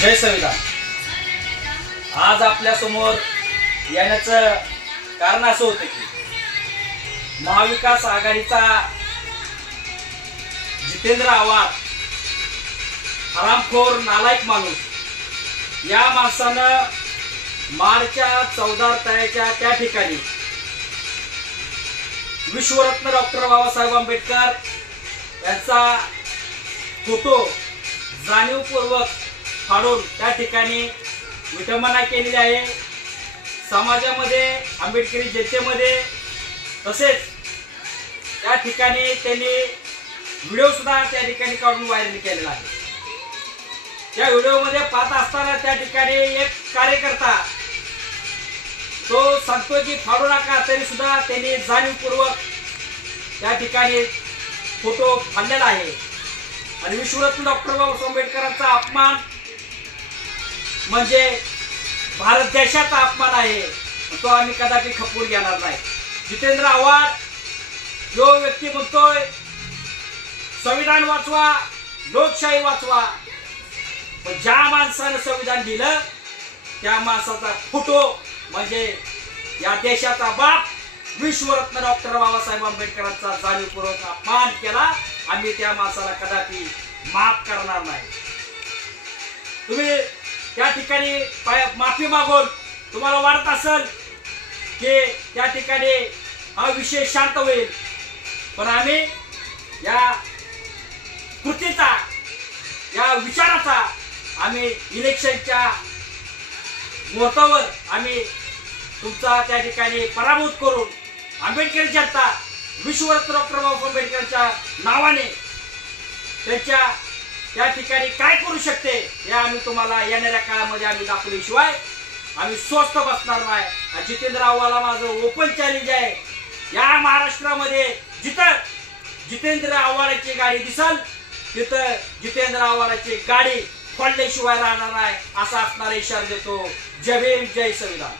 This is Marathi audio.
जय संविधान। आज आपल्या समोर येण्याचं कारण असं होतं की महाविकास आघाडीचा जितेंद्र आव्हाड हरामखोर नालायक माणूस या माणसानं मार्चच्या 14 तारखेच्या त्या ठिकाणी विश्वरत्न डॉक्टर बाबासाहेब आंबेडकर यांचा फोटो जाणीवपूर्वक फाडून त्या ठिकाणी विटंबना केलेली आहे। समाजामध्ये आंबेडकरी जनतेमध्ये तसेच त्या ठिकाणी त्यांनी व्हिडिओ सुद्धा त्या ठिकाणी काढून व्हायरल केलेला आहे। त्या व्हिडिओमध्ये पाहत असताना त्या ठिकाणी एक कार्यकर्ता तो सांगतो की फाडू नका, तरी सुद्धा त्यांनी जाणीवपूर्वक त्या ठिकाणी फोटो फाडलेला आहे आणि विश्वरत्न डॉक्टर बाबासाहेब आंबेडकरांचा अपमान म्हणजे भारत देशाचा अपमान आहे, तो आम्ही कदापि खपवून घेणार नाही। जितेंद्र आव्हाड जो व्यक्ती म्हणतोय संविधान वाचवा, लोकशाही वाचवा, पण ज्या माणसानं संविधान दिलं त्या माणसाचा फोटो म्हणजे या देशाचा बाप विश्वरत्न डॉक्टर बाबासाहेब आंबेडकरांचा जाणीवपूर्वक अपमान केला, आम्ही त्या माणसाला कदापि माफ करणार नाही। तुम्ही त्या ठिकाणी माफी मागून तुम्हाला वाटत असेल की त्या ठिकाणी हा विषय शांत होईल, पण आम्ही या कृतीचा या विचाराचा आम्ही इलेक्शनच्या मुहूर्तावर आम्ही तुमचा त्या ठिकाणी पराभूत करून आंबेडकरी जनता विश्वरत्न डॉक्टर बाबासाहेब आंबेडकरांच्या नावाने त्यांच्या त्या ठिकाणी काय करू शकते हे आम्ही तुम्हाला येणाऱ्या काळामध्ये आम्ही दाखवल्याशिवाय आम्ही स्वस्थ बसणार नाही। जितेंद्र आव्हाडला माझं ओपन चॅलेंज आहे, या महाराष्ट्रामध्ये जिथं जितेंद्र आव्हाडाची गाडी दिसल तिथं जितेंद्र आव्हाडाची गाडी फोडल्याशिवाय राहणार नाही असा असणारा इशारा देतो। जय भीम, जय संविधान।